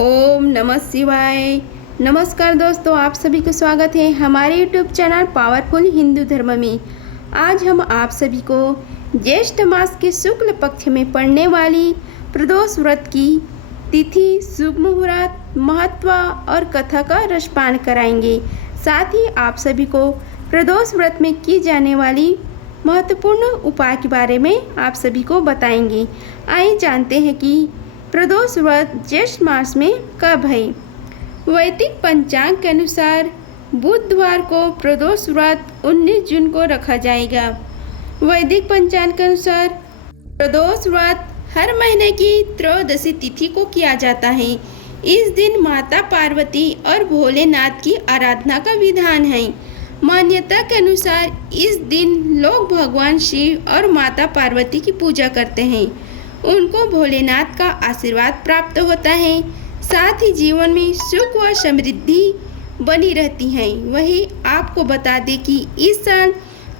ओम नमः शिवाय। नमस्कार दोस्तों, आप सभी को स्वागत है हमारे यूट्यूब चैनल पावरफुल हिंदू धर्म में। आज हम आप सभी को ज्येष्ठ मास के शुक्ल पक्ष में पड़ने वाली प्रदोष व्रत की तिथि, शुभ मुहूर्त, महत्व और कथा का रसपान कराएंगे। साथ ही आप सभी को प्रदोष व्रत में की जाने वाली महत्वपूर्ण उपाय के बारे में आप सभी को बताएंगे। आइए जानते हैं कि प्रदोष व्रत ज्येष्ठ मास में कब है। वैदिक पंचांग के अनुसार बुधवार को प्रदोष व्रत 19 जून को रखा जाएगा। वैदिक पंचांग के अनुसार प्रदोष व्रत हर महीने की त्रयोदशी तिथि को किया जाता है। इस दिन माता पार्वती और भोलेनाथ की आराधना का विधान है। मान्यता के अनुसार इस दिन लोग भगवान शिव और माता पार्वती की पूजा करते हैं। उनको भोलेनाथ का आशीर्वाद प्राप्त होता है। साथ ही जीवन में सुख व समृद्धि बनी रहती है। वही आपको बता दें कि इस साल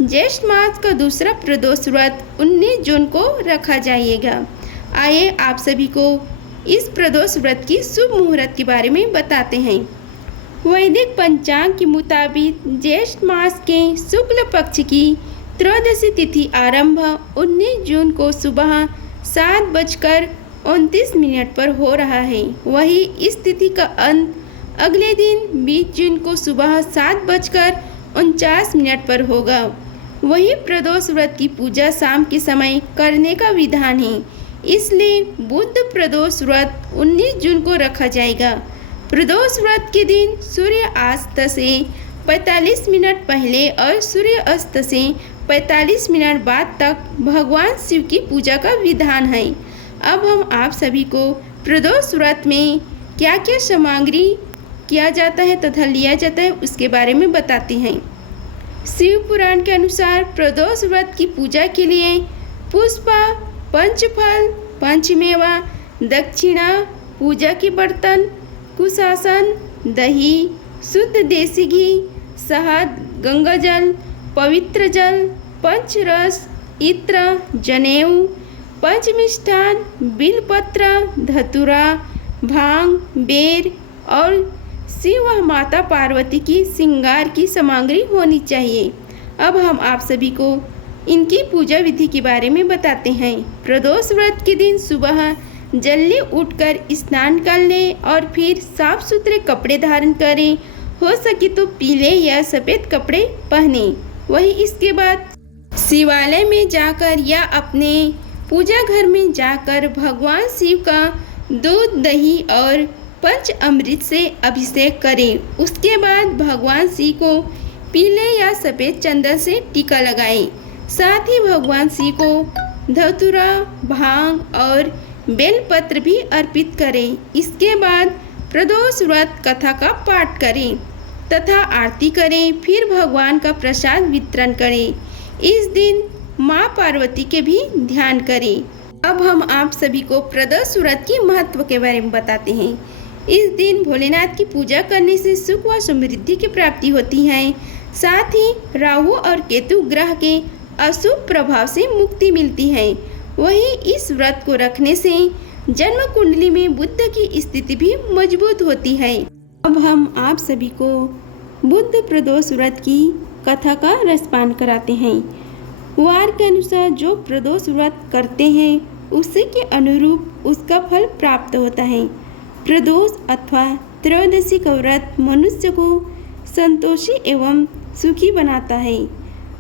ज्येष्ठ मास का दूसरा प्रदोष व्रत 19 जून को रखा जाएगा। आइए आप सभी को इस प्रदोष व्रत की शुभ मुहूर्त के बारे में बताते हैं। वैदिक पंचांग के मुताबिक ज्येष्ठ मास के शुक्ल पक्ष की त्रयोदशी तिथि आरंभ 19 जून को सुबह 7:29 पर हो रहा है। वही इस तिथि का अंत अगले दिन 20 जून को सुबह 7:49 पर होगा। वही प्रदोष व्रत की पूजा शाम के समय करने का विधान है, इसलिए बुध प्रदोष व्रत 19 जून को रखा जाएगा। प्रदोष व्रत के दिन सूर्यास्त से 45 मिनट पहले और सूर्यास्त से 45 मिनट बाद तक भगवान शिव की पूजा का विधान है। अब हम आप सभी को प्रदोष व्रत में क्या क्या सामग्री किया जाता है तथा लिया जाता है उसके बारे में बताते हैं। शिव पुराण के अनुसार प्रदोष व्रत की पूजा के लिए पुष्प, पंचफल, पंचमेवा, दक्षिणा, पूजा के बर्तन, कुशासन, दही, शुद्ध देसी घी, शहद, गंगा जल, पवित्र जल, पंचरस, इत्र, जनेऊ, पंचमिष्ठान, बिलपत्र, धतूरा, भांग, बेर और शिव व माता पार्वती की श्रृंगार की सामग्री होनी चाहिए। अब हम आप सभी को इनकी पूजा विधि के बारे में बताते हैं। प्रदोष व्रत के दिन सुबह जल्दी उठकर स्नान कर लें और फिर साफ सुथरे कपड़े धारण करें। हो सके तो पीले या सफ़ेद कपड़े पहने। वही इसके बाद शिवालय में जाकर या अपने पूजा घर में जाकर भगवान शिव का दूध, दही और पंच अमृत से अभिषेक करें। उसके बाद भगवान शिव को पीले या सफ़ेद चंदन से टीका लगाएं। साथ ही भगवान शिव को धतूरा, भांग और बेलपत्र भी अर्पित करें। इसके बाद प्रदोष व्रत कथा का पाठ करें तथा आरती करें। फिर भगवान का प्रसाद वितरण करें। इस दिन माँ पार्वती के भी ध्यान करें। अब हम आप सभी को प्रदोष व्रत की महत्व के बारे में बताते हैं। इस दिन भोलेनाथ की पूजा करने से सुख व समृद्धि की प्राप्ति होती है। साथ ही राहु और केतु ग्रह के अशुभ प्रभाव से मुक्ति मिलती है। वहीं इस व्रत को रखने से जन्म कुंडली में बुध की स्थिति भी मजबूत होती है। अब हम आप सभी को बुध प्रदोष व्रत की कथा का रसपान कराते हैं। वार के अनुसार जो प्रदोष व्रत करते हैं उसी के अनुरूप उसका फल प्राप्त होता है। प्रदोष अथवा त्रयोदशी का व्रत मनुष्य को संतोषी एवं सुखी बनाता है।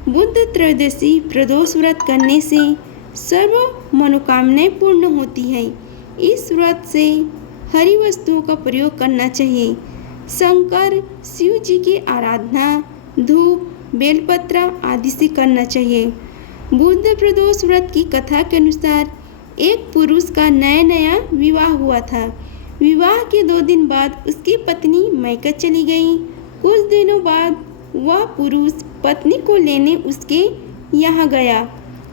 बुध त्रयोदशी प्रदोष व्रत करने से सर्व मनोकामनाएं पूर्ण होती है। इस व्रत से हरी वस्तुओं का प्रयोग करना चाहिए। शंकर शिव जी की आराधना धूप, बेलपत्र आदि से करना चाहिए। बुध प्रदोष व्रत की कथा के अनुसार एक पुरुष का नया विवाह हुआ था। विवाह के 2 दिन बाद उसकी पत्नी मैका चली गई। कुछ दिनों बाद वह पुरुष पत्नी को लेने उसके यहाँ गया।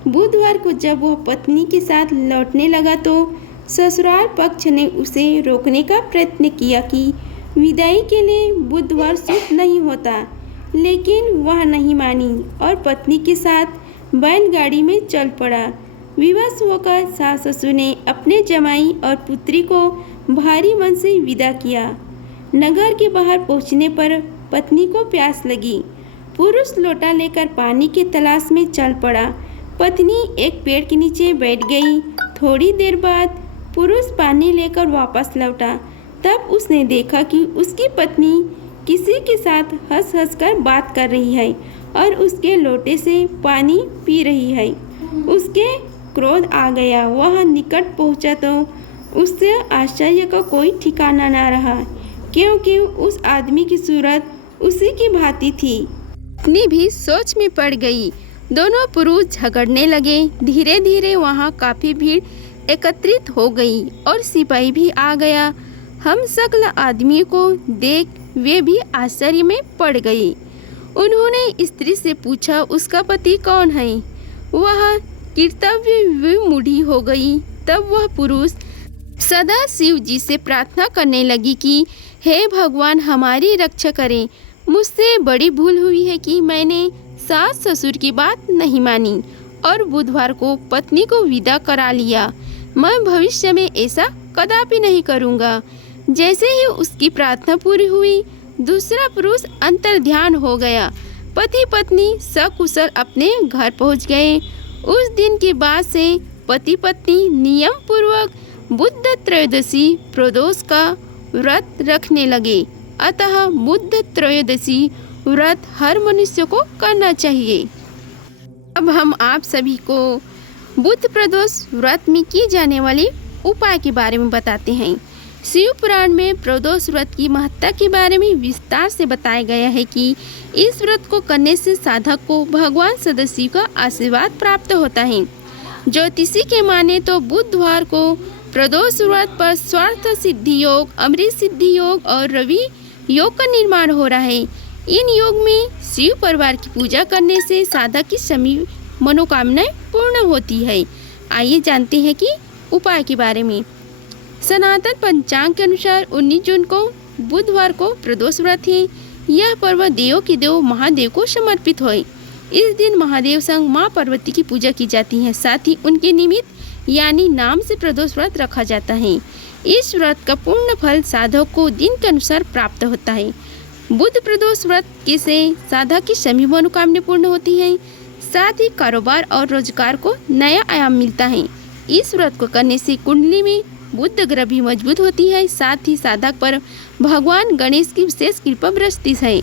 बुधवार को जब वह पत्नी के साथ लौटने लगा तो ससुराल पक्ष ने उसे रोकने का प्रयत्न किया कि विदाई के लिए बुधवार शुभ नहीं होता, लेकिन वह नहीं मानी और पत्नी के साथ बैलगाड़ी में चल पड़ा। विवश होकर सास ससुर ने अपने जमाई और पुत्री को भारी मन से विदा किया। नगर के बाहर पहुंचने पर पत्नी को प्यास लगी। पुरुष लोटा लेकर पानी की तलाश में चल पड़ा। पत्नी एक पेड़ के नीचे बैठ गई। थोड़ी देर बाद पुरुष पानी लेकर वापस लौटा। तब उसने देखा कि उसकी पत्नी किसी के साथ हंस हंस कर बात कर रही है और उसके लोटे से पानी पी रही है। उसके क्रोध आ गया। वह निकट पहुंचा तो उससे आश्चर्य का कोई ठिकाना न रहा, क्योंकि उस आदमी की सूरत उसी की भांति थी। पत्नी भी सोच में पड़ गई। दोनों पुरुष झगड़ने लगे। धीरे धीरे वहाँ काफी भीड़ एकत्रित हो गई और सिपाही भी आ गया। हम सकल आदमी को देख वे भी आश्चर्य में पड़ गई। उन्होंने स्त्री से पूछा, उसका पति कौन है? वह कर्तव्य विमूढ़ी हो गई। तब वह पुरुष सदा शिव जी से प्रार्थना करने लगी कि हे भगवान, हमारी रक्षा करें। मुझसे बड़ी भूल हुई है कि मैंने सास ससुर की बात नहीं मानी और बुधवार को पत्नी को विदा करा लिया। मैं भविष्य में ऐसा कदापि नहीं करूँगा। जैसे ही उसकी प्रार्थना पूरी हुई, दूसरा पुरुष अंतर्ध्यान हो गया। पति पत्नी सकुशल अपने घर पहुंच गए। उस दिन के बाद से पति पत्नी नियम पूर्वक बुद्ध त्रयोदशी प्रदोष का व्रत रखने लगे। अतः बुद्ध त्रयोदशी व्रत हर मनुष्य को करना चाहिए। अब हम आप सभी को बुद्ध प्रदोष व्रत में की जाने वाली उपाय के बारे में बताते हैं। शिव पुराण में प्रदोष व्रत की महत्ता के बारे में विस्तार से बताया गया है कि इस व्रत को करने से साधक को भगवान सदाशिव का आशीर्वाद प्राप्त होता है। ज्योतिषी के माने तो बुधवार को प्रदोष व्रत पर स्वार्थ सिद्धि योग, अमृत सिद्धि योग और रवि योग का निर्माण हो रहा है। इन योग में शिव परिवार की पूजा करने से साधक की सभी मनोकामनाएं पूर्ण होती है। आइए जानते हैं कि उपाय के बारे में। सनातन पंचांग के अनुसार 19 जून को बुधवार को प्रदोष व्रत है। यह पर्व देवों के देव महादेव को समर्पित है। इस दिन महादेव संग माँ पार्वती की पूजा की जाती है। साथ ही उनके निमित्त यानी नाम से प्रदोष व्रत रखा जाता है। इस व्रत का पूर्ण फल साधक को दिन के अनुसार प्राप्त होता है। बुध प्रदोष व्रत के से साधक की सभी मनोकामनाएं पूर्ण होती है। साथ ही कारोबार और रोजगार को नया आयाम मिलता है। इस व्रत को करने से कुंडली में बुध ग्रह भी मजबूत होती है। साथ ही साधक पर भगवान गणेश की विशेष कृपा बरसती है।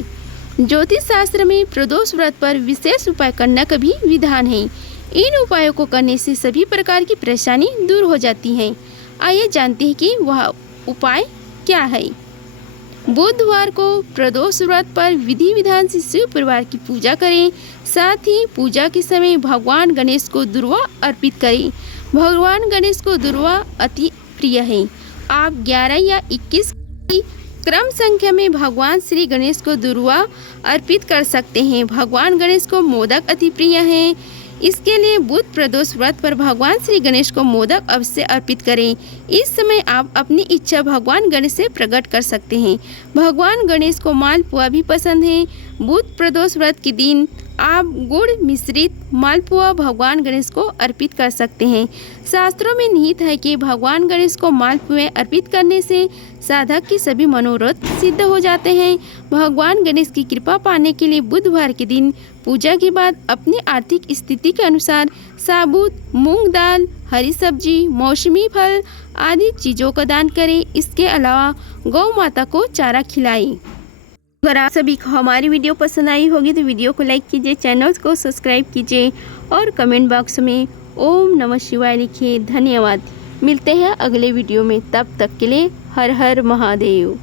ज्योतिष शास्त्र में प्रदोष व्रत पर विशेष उपाय करने का भी विधान है। इन उपायों को करने से सभी प्रकार की परेशानी दूर हो जाती है। आइए जानते हैं कि वह उपाय क्या है। बुधवार को प्रदोष व्रत पर विधि विधान से शिव परिवार की पूजा करें। साथ ही पूजा के समय भगवान गणेश को दुर्वा अर्पित करें। भगवान गणेश को दुर्वा अति प्रिय है। आप 11 या 21 की क्रम संख्या में भगवान श्री गणेश को दुर्वा अर्पित कर सकते हैं। भगवान गणेश को मोदक अति प्रिय है। इसके लिए बुध प्रदोष व्रत पर भगवान श्री गणेश को मोदक अवश्य अर्पित करें। इस समय आप अपनी इच्छा भगवान गणेश से प्रकट कर सकते हैं। भगवान गणेश को मालपुआ भी पसंद है। बुध प्रदोष व्रत के दिन आप गुड़ मिश्रित मालपुआ भगवान गणेश को अर्पित कर सकते हैं। शास्त्रों में निहित है कि भगवान गणेश को मालपुए अर्पित करने से साधक की सभी मनोरथ सिद्ध हो जाते हैं। भगवान गणेश की कृपा पाने के लिए बुधवार के दिन पूजा के बाद अपनी आर्थिक स्थिति के अनुसार साबुत मूंग दाल, हरी सब्जी, मौसमी फल आदि चीज़ों का दान करें। इसके अलावा गौ माता को चारा खिलाएं। अगर आप सभी को हमारी वीडियो पसंद आई होगी तो वीडियो को लाइक कीजिए, चैनल को सब्सक्राइब कीजिए और कमेंट बॉक्स में ओम नमः शिवाय लिखिए। धन्यवाद। मिलते हैं अगले वीडियो में। तब तक के लिए हर हर महादेव।